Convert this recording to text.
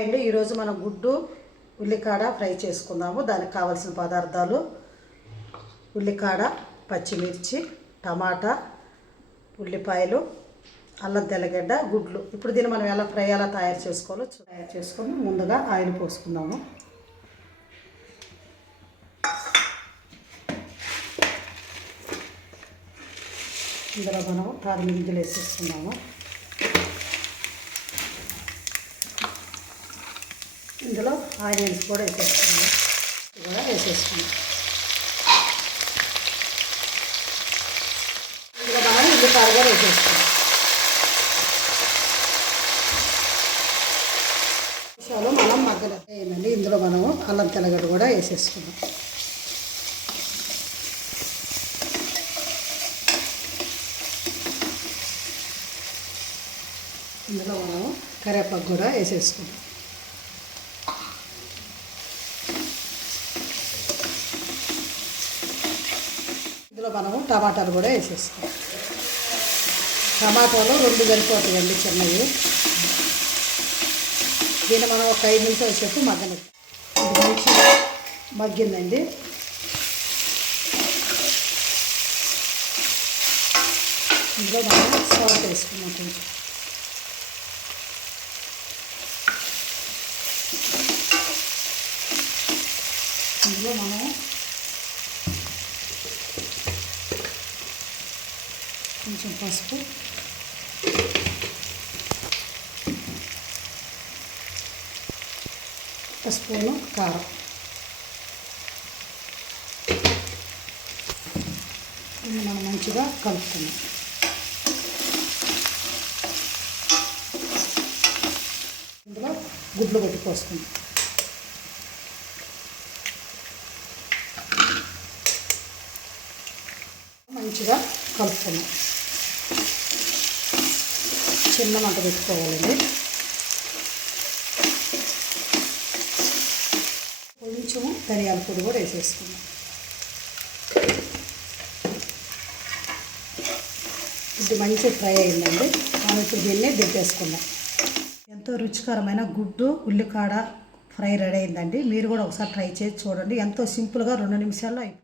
అండి ఈరోజు మనం గుడ్డు ఉల్లికాడ ఫ్రై చేసుకుందాము. దానికి కావాల్సిన పదార్థాలు ఉల్లికాడ, పచ్చిమిర్చి, టమాటా, ఉల్లిపాయలు, అల్లం తెల్లగడ్డ, గుడ్లు. ఇప్పుడు దీన్ని మనం ఎలా ఫ్రై ఎలా తయారు చేసుకోవాలో చేసుకొని ముందుగా ఆయిల్ పోసుకుందాము. ఇందులో మనం తాలింపు గింజలు వేసేసుకున్నాము. ఇందులో ఆనియన్స్ కూడా వేసేసుకున్నాము. ఇందులో మనం ఉల్లిపాయ కూడా వేసేసుకున్నాం. మనం మగ్గలేదండి. ఇందులో మనము అల్లం తెల్లగడ్డ కూడా వేసేసుకున్నాం. ఇందులో మనము కరివేపాకు కూడా వేసేసుకున్నాం. ఇందులో మనము టమాటాలు కూడా వేసేసుకున్నాం. టమాటాలు 2 సరిపోతాయండి చిన్నవి. దీన్ని మనం ఒక 5 నిమిషాలు సేపు మగ్గనిద్దాం. ఇది మంచిగా మగ్గిందండి. ఇందులో మనం సాల్ట్ వేసుకున్నాం. కొంచెం ఇందులో మనం కొంచెం పసుపు, స్పూను కారం, దీన్ని మనం మంచిగా కలుపుకున్నాం. ఇందులో గుడ్లు కొట్టి పోసుకుందాం. మంచిగా కలుపుకున్నాం. చిన్న మంట పెట్టుకోవాలండి. కొంచెం ధనియాల పొడి కూడా వేసేసుకున్నాం. ఇది మంచిగా ఫ్రై అయిందండి. మనం ఇప్పుడు దీన్ని దింపేసుకుందాం. ఎంతో రుచికరమైన గుడ్డు ఉల్లికాడ ఫ్రై రెడీ అయిందండి. మీరు కూడా ఒకసారి ట్రై చేసి చూడండి. ఎంతో సింపుల్గా 2 నిమిషాల్లో అయిపోయింది.